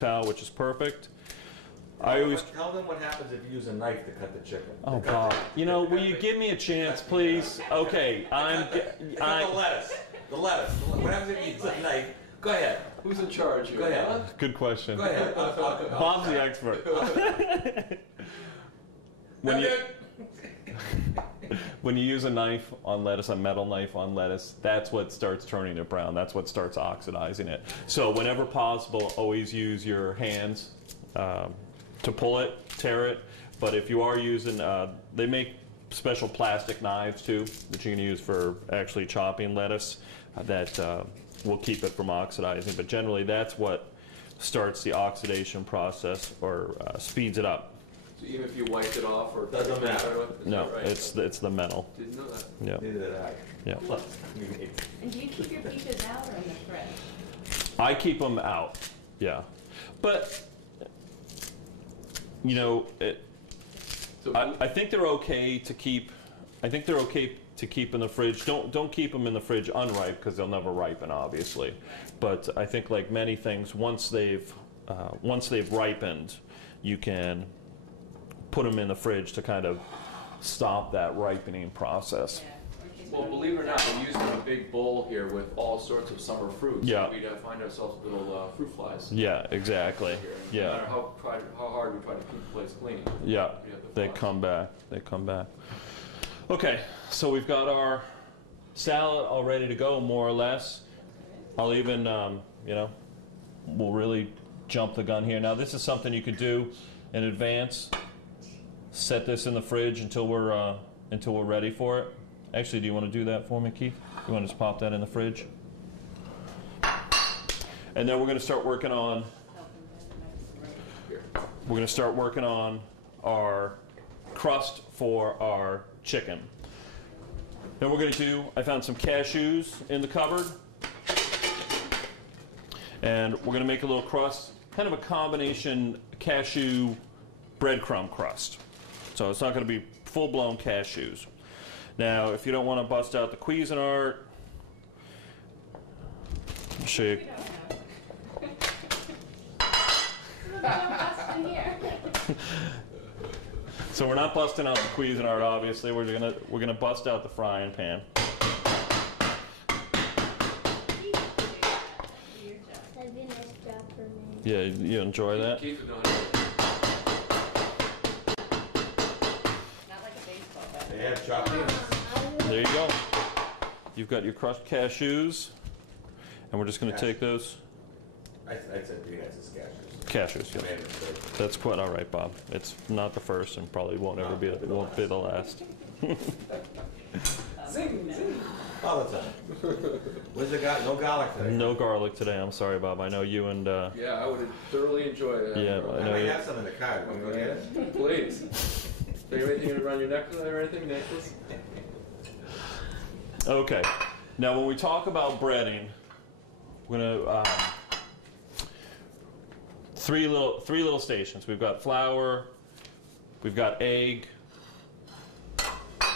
towel, which is perfect. I always tell them what happens if you use a knife to cut the chicken. Oh God! You know, will you give me a chance, please? Okay, the lettuce. The lettuce. What happens if you use a knife? Go ahead. Who's in charge here? Go ahead. Good question. Go ahead. Bob's the expert. When you use a knife on lettuce, a metal knife on lettuce, that's what starts turning it brown. That's what starts oxidizing it. So whenever possible, always use your hands to pull it, tear it. But if you are using, they make special plastic knives too that you can use for actually chopping lettuce that will keep it from oxidizing. But generally, that's what starts the oxidation process or speeds it up. So even if you wiped it off or doesn't matter. No, right? it's the metal. Didn't know that. Yeah. Neither did I. Yeah. And do you keep your peaches out or in the fridge? I keep them out. Yeah, but you know, I think they're okay to keep. I think they're okay to keep in the fridge. Don't keep them in the fridge unripe because they'll never ripen, obviously. But I think like many things, once they've ripened, you can put them in the fridge to kind of stop that ripening process. Well, believe it or not, we're using a big bowl here with all sorts of summer fruits. Yeah. So we find ourselves with little fruit flies. Yeah, exactly. Here. Yeah. No matter how hard we try to keep the place clean. Yeah, they come back. They come back. Okay, so we've got our salad all ready to go, more or less. I'll even, you know, we'll really jump the gun here. Now, this is something you could do in advance. Set this in the fridge until we're ready for it. Actually, do you want to do that for me, Keith? You want to just pop that in the fridge? And then we're going to start working on. We're going to start working on our crust for our chicken. Then we're going to do. I found some cashews in the cupboard, and we're going to make a little crust, kind of a combination cashew breadcrumb crust. So it's not going to be full-blown cashews. Now, if you don't want to bust out the Cuisinart, I'll show you. So we're not busting out the Cuisinart, obviously. We're gonna bust out the frying pan. That'd be a nice job for me. Yeah, you enjoy that? Keith would know how to They have chopped onions. There you go. You've got your crushed cashews, and we're just gonna take those. I said peanuts as cashews. Cashews, yeah. That's quite all right, Bob. It's not the first, and probably won't ever be. It won't be the last. Zing, zing. All the time. Where's the no garlic today? No garlic today. I'm sorry, Bob. I know you and. Yeah, I would thoroughly enjoy that. Yeah, I might have some in the car. Want to go get it? Please. Is there anything around your neck or anything, necklace? Okay. Now, when we talk about breading, we're gonna three little stations. We've got flour, we've got egg,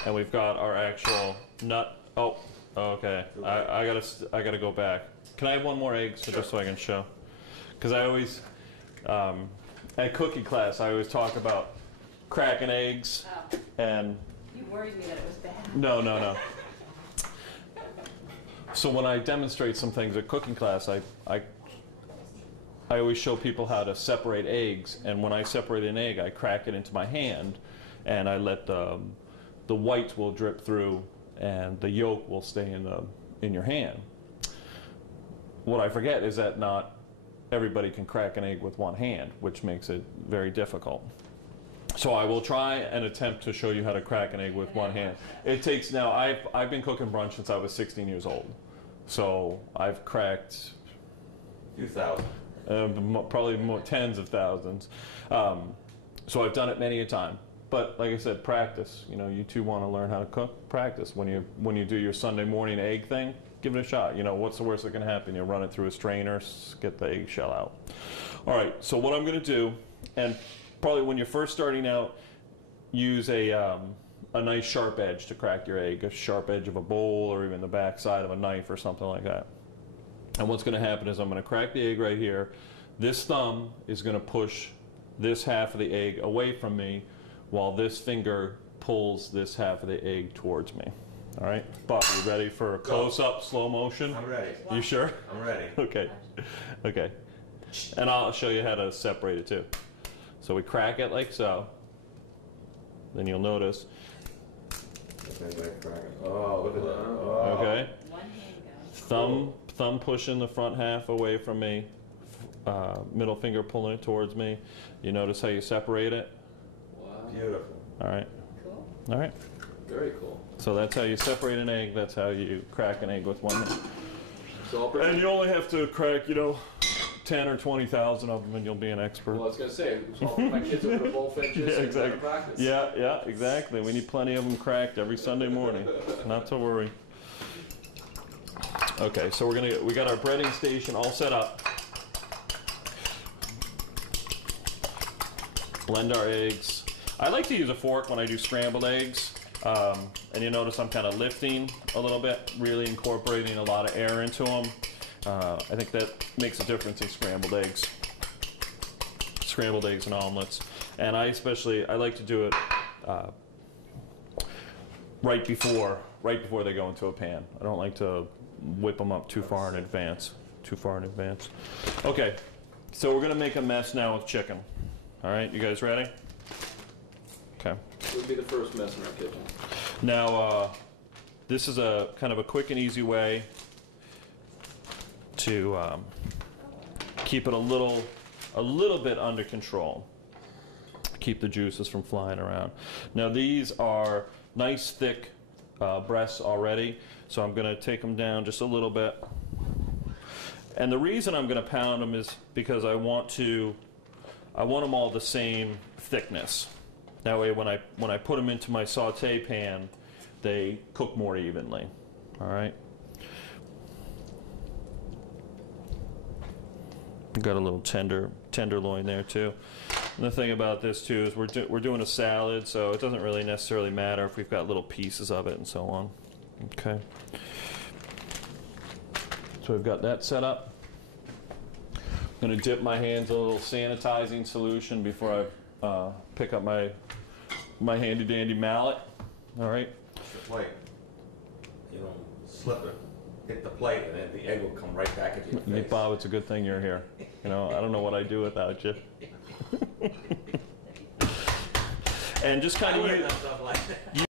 and we've got our actual nut. Oh, okay. I gotta go back. Can I have one more egg, just so I can show? Because I always at cooking class I always talk about cracking eggs and. You worried me that it was bad. No. So when I demonstrate some things at cooking class, I always show people how to separate eggs, and when I separate an egg, I crack it into my hand, and I let the whites will drip through, and the yolk will stay in your hand. What I forget is that not everybody can crack an egg with one hand, which makes it very difficult. So I will try and attempt to show you how to crack an egg with one hand. It takes now. I've been cooking brunch since I was 16 years old, so I've cracked a few thousand. Probably more tens of thousands. So I've done it many a time. But like I said, practice. You know, you two want to learn how to cook. Practice. When you do your Sunday morning egg thing, give it a shot. You know, what's the worst that can happen? You run it through a strainer, get the eggshell out. All right. So what I'm going to do, and probably when you're first starting out, use a nice sharp edge to crack your egg, a sharp edge of a bowl or even the back side of a knife or something like that. And what's going to happen is I'm going to crack the egg right here. This thumb is going to push this half of the egg away from me while this finger pulls this half of the egg towards me. All right? Bob, you ready for a close-up, slow motion? I'm ready. You sure? I'm ready. Okay. Okay. And I'll show you how to separate it too. So we crack it like so. Then you'll notice. Oh, look at that. Oh. Okay. One hand goes. Thumb pushing the front half away from me. Middle finger pulling it towards me. You notice how you separate it? Wow. Beautiful. All right. Cool. All right. Very cool. So that's how you separate an egg. That's how you crack an egg with one hand. So I'll bring And you only have to crack, 10 or 20,000 of them, and you'll be an expert. Well, I was going to say, so my kids are going to bullfinches Yeah, and exactly. practice. Yeah, exactly. We need plenty of them cracked every Sunday morning. Not to worry. Okay, so we got our breading station all set up. Blend our eggs. I like to use a fork when I do scrambled eggs. And you notice I'm kind of lifting a little bit, really incorporating a lot of air into them. I think that makes a difference in scrambled eggs and omelets. And I like to do it right before they go into a pan. I don't like to whip them up too far in advance. Okay, so we're gonna make a mess now with chicken. All right, you guys ready? Okay. It would be the first mess in our kitchen. Now, this is a kind of a quick and easy way to keep it a little bit under control. Keep the juices from flying around. Now these are nice thick breasts already, so I'm going to take them down just a little bit. And the reason I'm going to pound them is because I want them all the same thickness. That way when I put them into my saute pan, they cook more evenly. All right. Got a little tenderloin there too. And the thing about this too is we're doing a salad, so it doesn't really necessarily matter if we've got little pieces of it and so on. Okay. So we've got that set up. I'm going to dip my hands in a little sanitizing solution before I pick up my handy dandy mallet. All right. The plate. Slip it. Hit the plate, and then the egg will come right back at your face. Bob, it's a good thing you're here. I don't know what I'd do without you. And just kind I of would have done stuff like that.